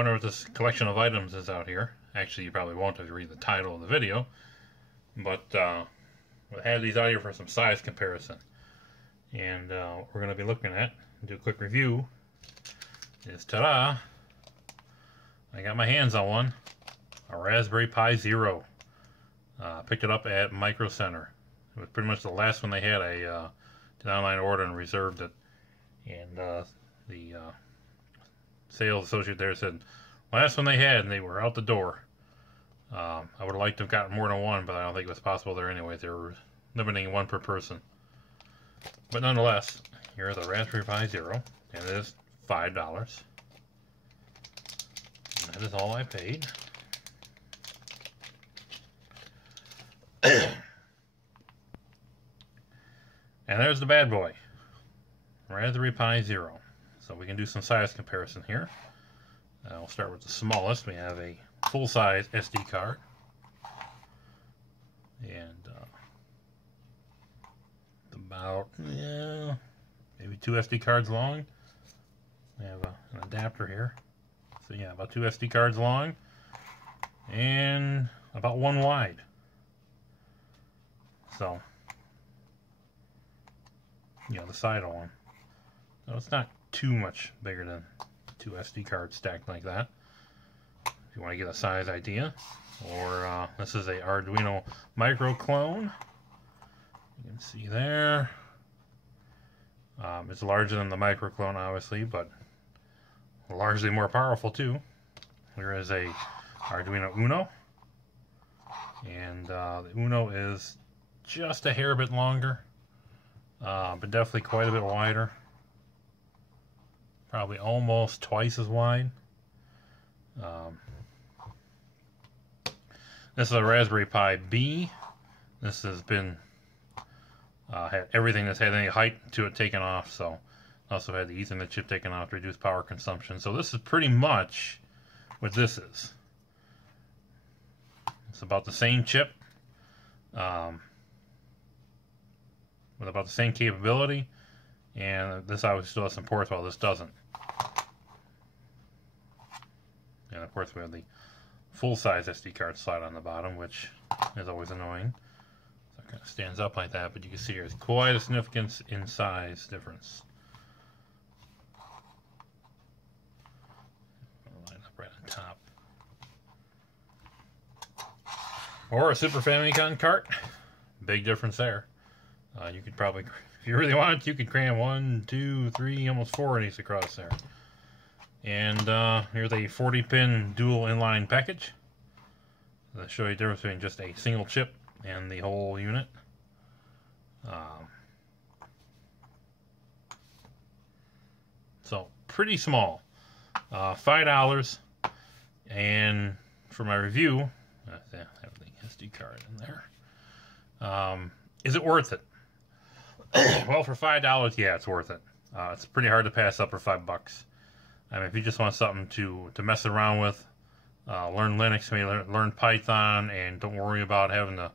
wonder what this collection of items is out here. Actually, you probably won't if you read the title of the video. But I have these out here for some size comparison. And what we're going to be looking at, do a quick review, is, ta-da, I got my hands on one. A Raspberry Pi Zero. Picked it up at Microcenter. It was pretty much the last one they had. I did an online order and reserved it. And the sales associate there said, last one they had, and they were out the door. I would have liked to have gotten more than one, but I don't think it was possible there anyway. They were limiting one per person. But nonetheless, here's a Raspberry Pi Zero, and it is $5. And that is all I paid. And there's the bad boy, Raspberry Pi Zero. So we can do some size comparison here. I'll start with the smallest. We have a full-size SD card, and about maybe 2 SD cards long. We have an adapter here, so yeah, about 2 SD cards long, and about 1 wide. So, the side of one. So it's not too much bigger than 2 SD cards stacked like that. If you want to get a size idea. Or this is a Arduino micro clone. You can see there. It's larger than the micro clone, obviously, but largely more powerful too. Here is a Arduino Uno. And the Uno is just a hair bit longer. But definitely quite a bit wider. Probably almost twice as wide. This is a Raspberry Pi B. This has been had everything that's had any height to it taken off. So also had the Ethernet chip taken off to reduce power consumption. So this is pretty much what this is. It's about the same chip. With about the same capability, and this obviously still has some ports while this doesn't. And of course we have the full-size SD card slot on the bottom, which is always annoying. So it kind of stands up like that, but you can see there's quite a significance in size difference. I'll line up right on top. Or a Super Famicom cart. Big difference there. You could probably, if you really wanted, you could cram 1, 2, 3, almost 4 of these across there. And here's a 40-pin dual inline package. I'll show you the difference between just a single chip and the whole unit. So pretty small. $5. And for my review, I have the SD card in there. Is it worth it? Well, for $5, yeah, it's worth it. It's pretty hard to pass up for $5. I mean, if you just want something to mess around with, learn Linux, maybe learn Python, and don't worry about having to,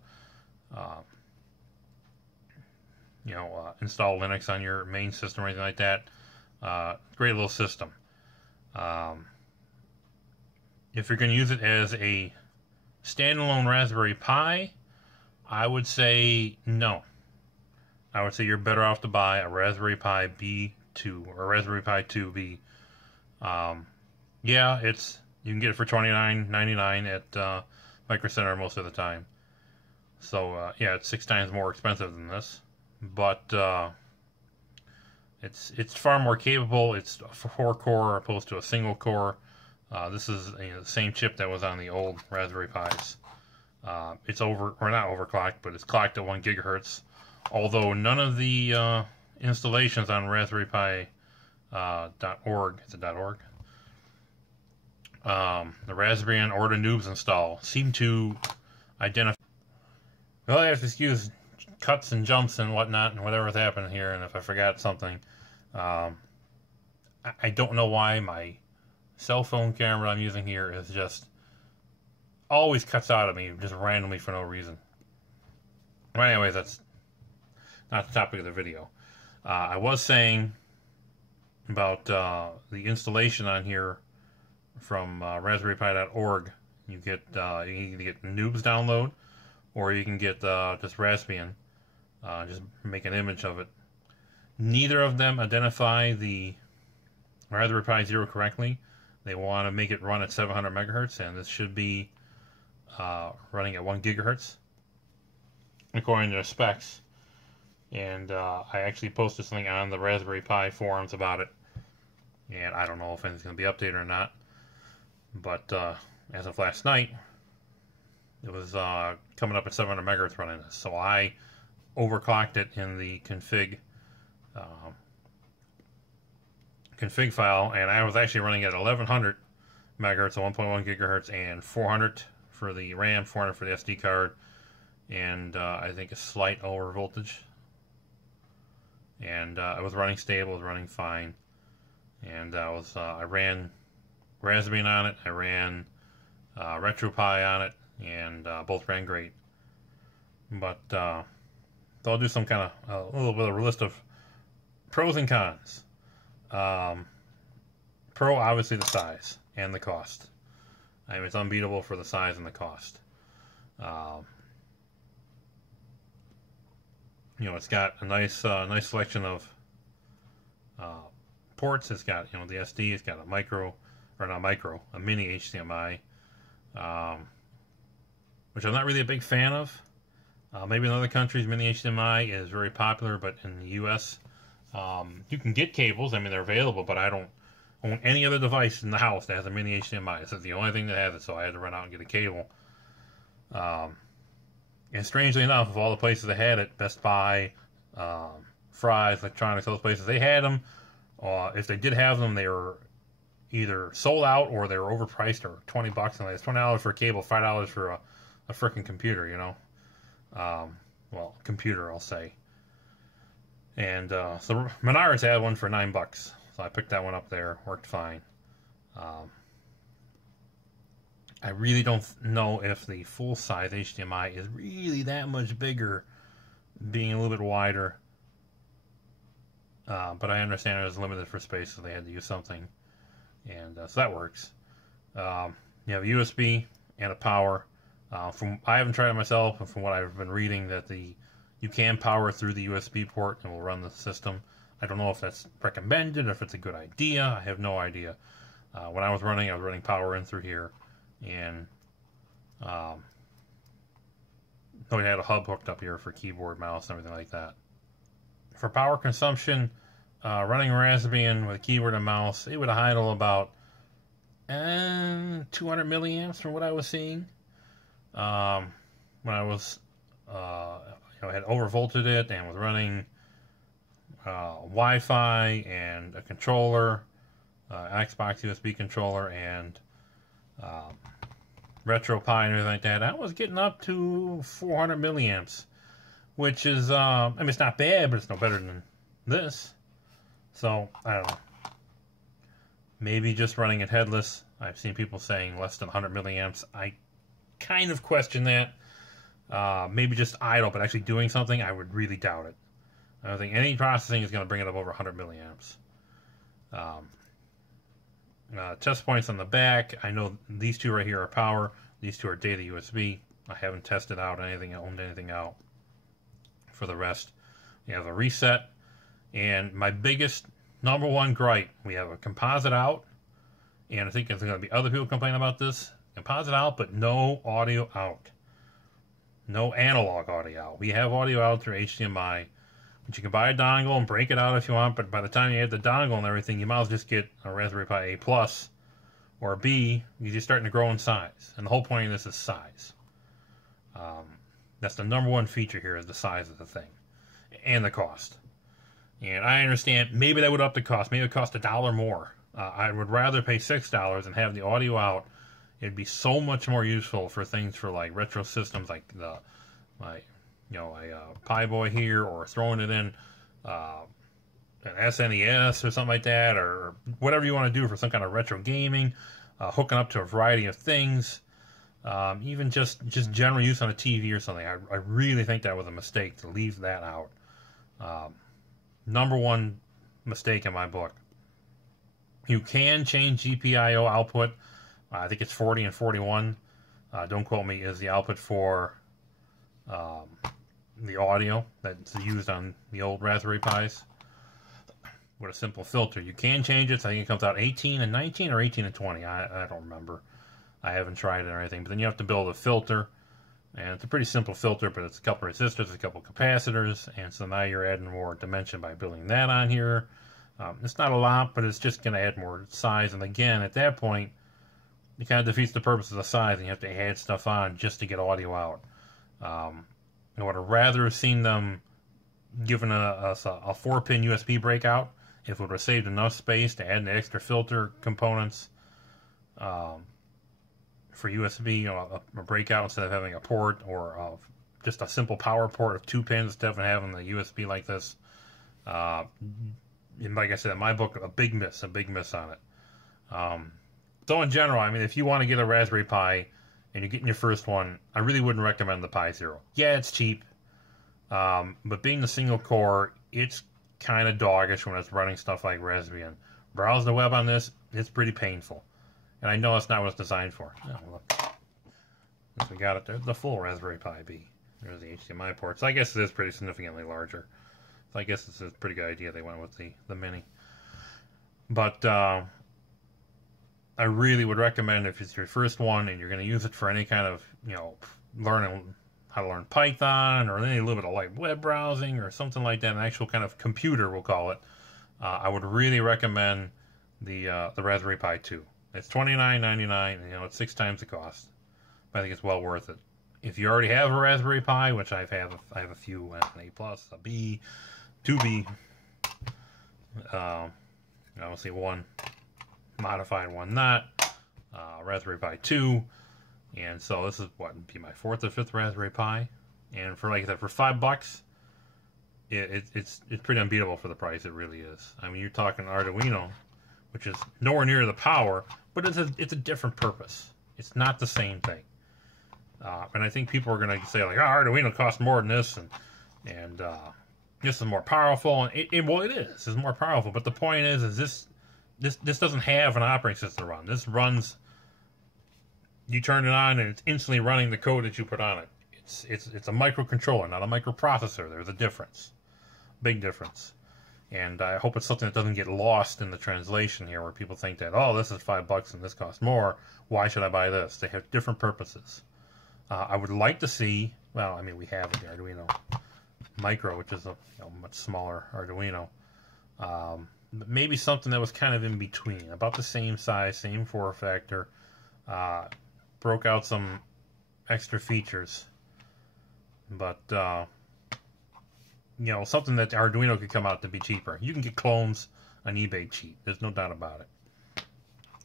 install Linux on your main system or anything like that. Great little system. If you're going to use it as a standalone Raspberry Pi, I would say no. I would say you're better off to buy a Raspberry Pi B2 or Raspberry Pi 2B. Yeah, you can get it for $29.99 at Microcenter most of the time. So yeah, it's 6 times more expensive than this, but it's far more capable. It's a 4-core opposed to a single core. This is the same chip that was on the old Raspberry Pis. It's not overclocked, but it's clocked at 1 gigahertz. Although none of the installations on Raspberry Pi .org, is it .org? The Raspberry and Orta Noobs install seem to identify. Well, I have to excuse cuts and jumps and whatnot and whatever's happening here, and if I forgot something, I don't know why my cell phone camera I'm using here is just always cuts out at me just randomly for no reason. But anyways, that's not the topic of the video. I was saying about the installation on here from raspberrypi.org. You can either get Noob's download, or you can get just Raspbian. Just make an image of it. Neither of them identify the Raspberry Pi Zero correctly. They want to make it run at 700 megahertz, and this should be running at 1 gigahertz according to their specs. And I actually posted something on the Raspberry Pi forums about it, and I don't know if anything's going to be updated or not. But as of last night, it was coming up at 700 megahertz running this. So I overclocked it in the config file, and I was actually running at 1100 megahertz, so 1.1 gigahertz, and 400 for the RAM, 400 for the SD card, and I think a slight over voltage. And it was running stable, it was running fine, and I ran Raspbian on it, I ran RetroPie on it, and both ran great. But I'll do some kind of a little bit of a list of pros and cons. Pro, obviously the size and the cost. I mean, it's unbeatable for the size and the cost. You know, it's got a nice selection of ports. It's got, you know, the SD. It's got a a mini HDMI, which I'm not really a big fan of. Maybe in other countries, mini HDMI is very popular, but in the U.S., you can get cables. I mean, they're available, but I don't own any other device in the house that has a mini HDMI. This is the only thing that has it, so I had to run out and get a cable. And strangely enough, of all the places that had it, Best Buy, Fry's, Electronics, those places, they had them. If they did have them, they were either sold out or they were overpriced, or $20, and it's $20 for a cable, $5 for a frickin' computer, you know. Well, computer, I'll say. And so Menards had one for $9, so I picked that one up there. Worked fine. I really don't know if the full-size HDMI is really that much bigger, being a little bit wider. But I understand it was limited for space, so they had to use something. And so that works. You have a USB and a power. I haven't tried it myself, but from what I've been reading, that you can power through the USB port and will run the system. I don't know if that's recommended or if it's a good idea. I have no idea. When I was running power in through here, and we had a hub hooked up here for keyboard, mouse, and everything like that. For power consumption, running Raspbian with a keyboard and mouse, it would idle about 200 milliamps from what I was seeing. When I was, I had overvolted it and was running Wi-Fi and a controller, Xbox USB controller, and RetroPie and everything like that. I was getting up to 400 milliamps, which is, I mean, it's not bad, but it's no better than this. So, I don't know. Maybe just running it headless. I've seen people saying less than 100 milliamps. I kind of question that. Maybe just idle, but actually doing something, I would really doubt it. I don't think any processing is going to bring it up over 100 milliamps. Test points on the back. I know these two right here are power. These two are data USB. I haven't tested out owned anything out. For the rest, we have a reset. And my biggest, number one gripe, we have a composite out. And I think there's going to be other people complaining about this. Composite out, but no audio out. No analog audio out. We have audio out through HDMI. But you can buy a dongle and break it out if you want, but by the time you add the dongle and everything, you might as well just get a Raspberry Pi A Plus or a B. You're just starting to grow in size. And the whole point of this is size. That's the number one feature here, is the size of the thing. And the cost. And I understand, maybe that would up the cost. Maybe it would cost $1 more. I would rather pay $6 and have the audio out. It'd be so much more useful for things for like retro systems, like a Pi Boy here, or throwing it in an SNES or something like that, or whatever you want to do for some kind of retro gaming, hooking up to a variety of things, even just general use on a TV or something. I really think that was a mistake to leave that out. Number one mistake in my book. You can change GPIO output. I think it's 40 and 41. Don't quote me, is the output for the audio that's used on the old Raspberry Pis with a simple filter. You can change it. So I think it comes out 18 and 19 or 18 and 20. I don't remember. I haven't tried it or anything. But then you have to build a filter. And it's a pretty simple filter, but it's a couple resistors, a couple capacitors. And so now you're adding more dimension by building that on here. It's not a lot, but it's just going to add more size. And again, at that point, it kind of defeats the purpose of the size, and you have to add stuff on just to get audio out. I would have rather seen them given us a 4-pin USB breakout if it would have saved enough space to add the extra filter components for USB, a breakout instead of having a port, or just a simple power port of 2 pins instead of having the USB like this. And like I said, in my book, a big miss on it. So in general, I mean, if you want to get a Raspberry Pi and you're getting your first one, I really wouldn't recommend the Pi Zero. Yeah, it's cheap, but being the single core, it's kind of doggish when it's running stuff like Raspbian. Browse the web on this, it's pretty painful. And I know that's not what it's designed for. Oh, look. Since we got it there, the full Raspberry Pi B. There's the HDMI port. So I guess it is pretty significantly larger. So I guess it's a pretty good idea they went with the Mini. But I really would recommend, if it's your first one and you're going to use it for any kind of, learning how to learn Python or any little bit of light web browsing or something like that, an actual kind of computer, we'll call it, I would really recommend the Raspberry Pi 2. It's $29.99, and it's 6 times the cost. But I think it's well worth it. If you already have a Raspberry Pi, which I have a few, an A+, a B, 2B, I'll see one modified, one not, Raspberry Pi 2, and so this is what would be my 4th or 5th Raspberry Pi, and for like I said, for $5, it's pretty unbeatable for the price. It really is. I mean, you're talking Arduino, which is nowhere near the power, but it's a different purpose. It's not the same thing, and I think people are going to say like, Arduino costs more than this, and this is more powerful, and well, it is. It's more powerful, but the point is this doesn't have an operating system to run. This runs, you turn it on and it's instantly running the code that you put on it. It's a microcontroller, not a microprocessor. There's a difference, big difference. And I hope it's something that doesn't get lost in the translation here, where people think that, this is $5 and this costs more. Why should I buy this? They have different purposes. I would like to see, well, I mean, we have the Arduino Micro, which is a much smaller Arduino. Maybe something that was kind of in between, about the same size, same form factor, broke out some extra features, but something that Arduino could come out to be cheaper. You can get clones on eBay cheap, there's no doubt about it.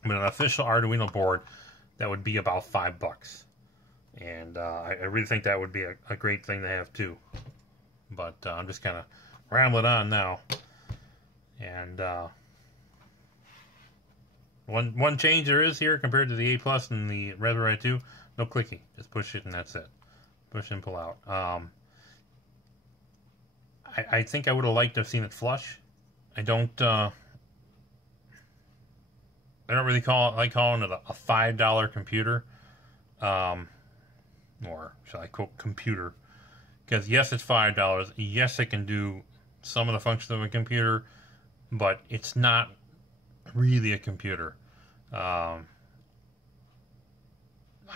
But an official Arduino board, that would be about $5, and I really think that would be a great thing to have too. But I'm just kind of rambling on now. And one change there is here compared to the A+ and the Raspberry Pi 2, no clicking. Just push it and that's it. Push and pull out. I think I would have liked to have seen it flush. I don't really like calling it a $5 computer. Or shall I quote computer? Because yes, it's $5. Yes, it can do some of the functions of a computer, but it's not really a computer. I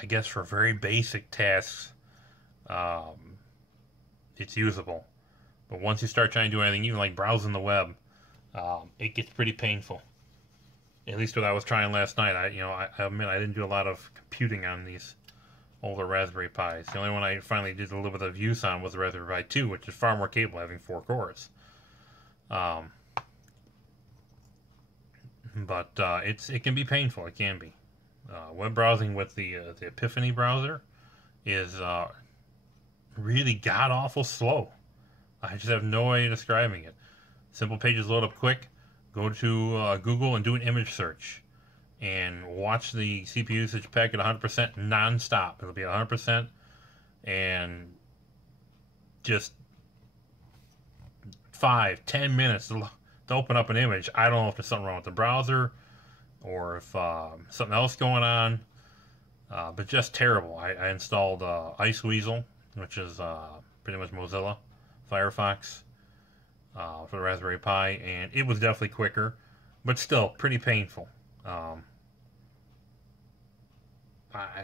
guess for very basic tasks, it's usable. But once you start trying to do anything, even like browsing the web, it gets pretty painful. At least what I was trying last night. I admit I didn't do a lot of computing on these older Raspberry Pis. The only one I finally did a little bit of use on was the Raspberry Pi 2, which is far more capable, having 4 cores. But it can be painful. It can be. Web browsing with the Epiphany browser is really god-awful slow. I just have no way of describing it. Simple pages load up quick. Go to Google and do an image search. And watch the CPU usage pack at 100% non-stop. It'll be at 100%. And just 5-10 minutes to open up an image. I don't know if there's something wrong with the browser or if something else going on. But just terrible. I installed Iceweasel, which is pretty much Mozilla Firefox, for the Raspberry Pi, and it was definitely quicker, but still pretty painful.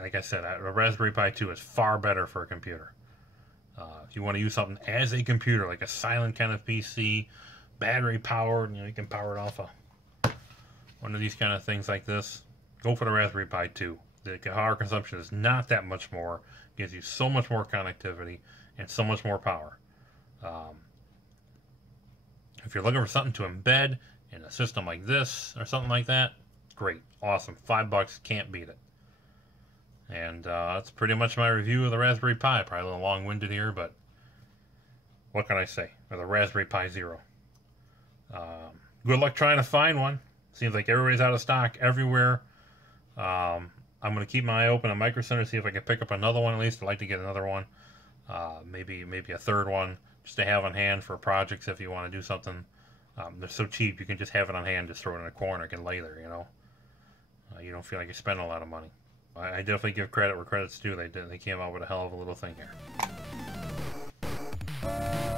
Like I said, a Raspberry Pi 2 is far better for a computer. If you want to use something as a computer, like a silent kind of PC, battery powered, you can power it off one of these kind of things like this, go for the Raspberry Pi 2. The power consumption is not that much more. It gives you so much more connectivity and so much more power. If you're looking for something to embed in a system like this or something like that, great, awesome. $5, can't beat it. And that's pretty much my review of the Raspberry Pi. Probably a little long-winded here, but what can I say? Or the Raspberry Pi Zero. Good luck trying to find one. Seems like everybody's out of stock everywhere. I'm going to keep my eye open on Microcenter, see if I can pick up another one at least. I'd like to get another one. Maybe a third one, just to have on hand for projects if you want to do something. They're so cheap, you can just have it on hand, just throw it in a corner, it can lay there, you don't feel like you're spending a lot of money. I definitely give credit where credit's due. They came out with a hell of a little thing here.